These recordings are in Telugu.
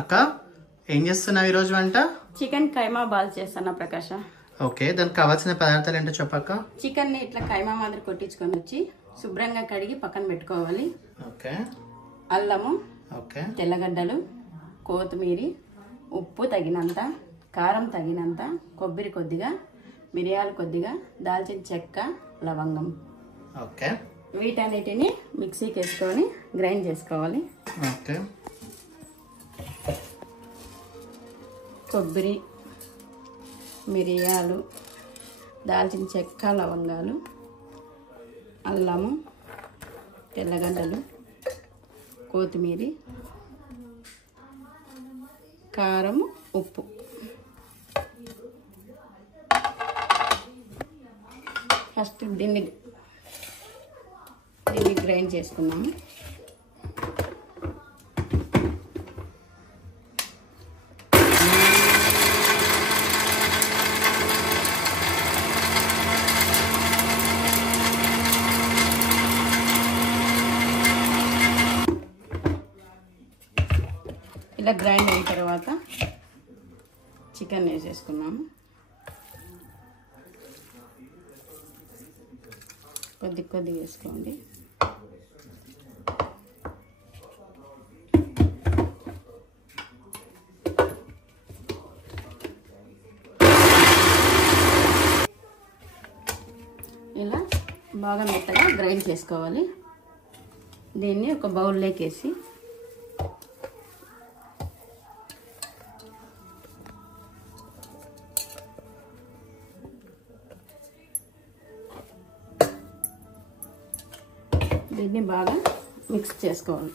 అక్క ఏం చేస్తున్నావు ఈరోజు వంట? చికెన్ కైమా బాల్ చేస్తున్నా ప్రకాష్. ఓకే, దానికి కావాల్సిన పదార్థాలు ఏంటో చెప్పక్క. చికెన్ ని ఇట్లా కైమా మాదిరి కొట్టించుకొని వచ్చి శుభ్రంగా కడిగి పక్కన పెట్టుకోవాలి. ఓకే, అల్లము, ఓకే, తెల్లగడ్డలు, కొత్తిమీర, ఉప్పు తగినంత, కారం తగినంత, కొబ్బరి కొద్దిగా, మిరియాలు కొద్దిగా, దాల్చిన చెక్క, లవంగం. ఓకే, వీటన్నిటిని మిక్సీకి వేసుకొని గ్రైండ్ చేసుకోవాలి. ఓకే, కొబ్బరి, మిరియాలు, దాల్చిన చెక్క, లవంగాలు, అల్లము, తెల్లగడ్డలు, కొత్తిమీర, కారం, ఉప్పు. ఫస్ట్ దీన్ని గ్రైండ్ చేసుకున్నాము. ఇలా గ్రైండ్ అయిన తర్వాత చికెన్ వేసేసుకున్నాము. కొద్ది వేసుకోండి. ఇలా బాగా మెత్తగా గ్రైండ్ చేసుకోవాలి. దీన్ని ఒక బౌల్లోకి వేసి దీన్ని బాగా మిక్స్ చేసుకోవాలి.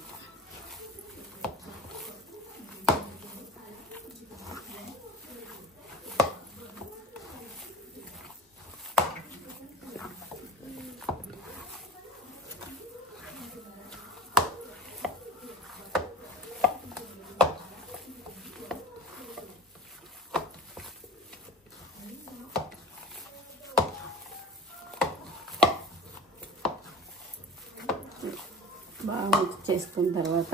బాగా మిక్స్ చేసుకున్న తర్వాత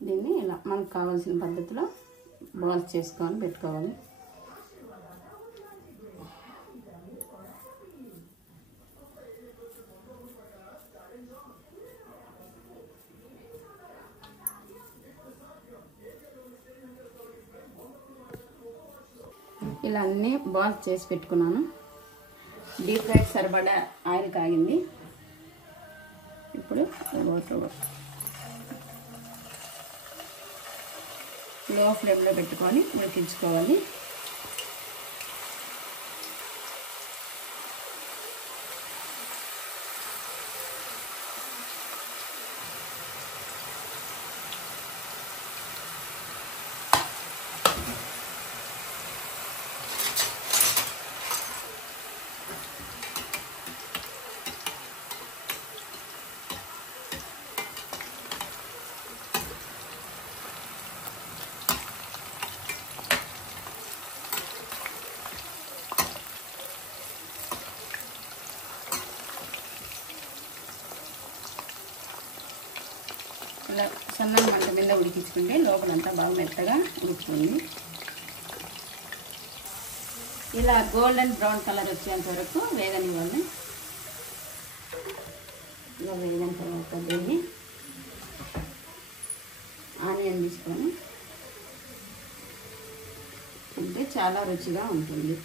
దీన్ని ఇలా మనకు కావాల్సిన పద్ధతిలో బాల్స్ చేసుకొని పెట్టుకోవాలి. ఇలా అన్నీ బాల్స్ చేసి పెట్టుకున్నాను. డీప్ ఫ్రైకి సరిపడా ఆయిల్ కాగింది. ఇప్పుడు లో ఫ్లేమ్లో పెట్టుకొని ఉడికించుకోవాలి. ఇలా సన్నని మంట మీద ఉడికించుకుంటే లోపలంతా బాగా మెత్తగా ఉడుకుతుంది. ఇలా గోల్డెన్ బ్రౌన్ కలర్ వచ్చేంత వరకు వేగనివ్వాలి. ఇలా వేగిన తర్వాత దీన్ని ఆనియన్ తీసుకొని తింటే చాలా రుచిగా ఉంటుంది.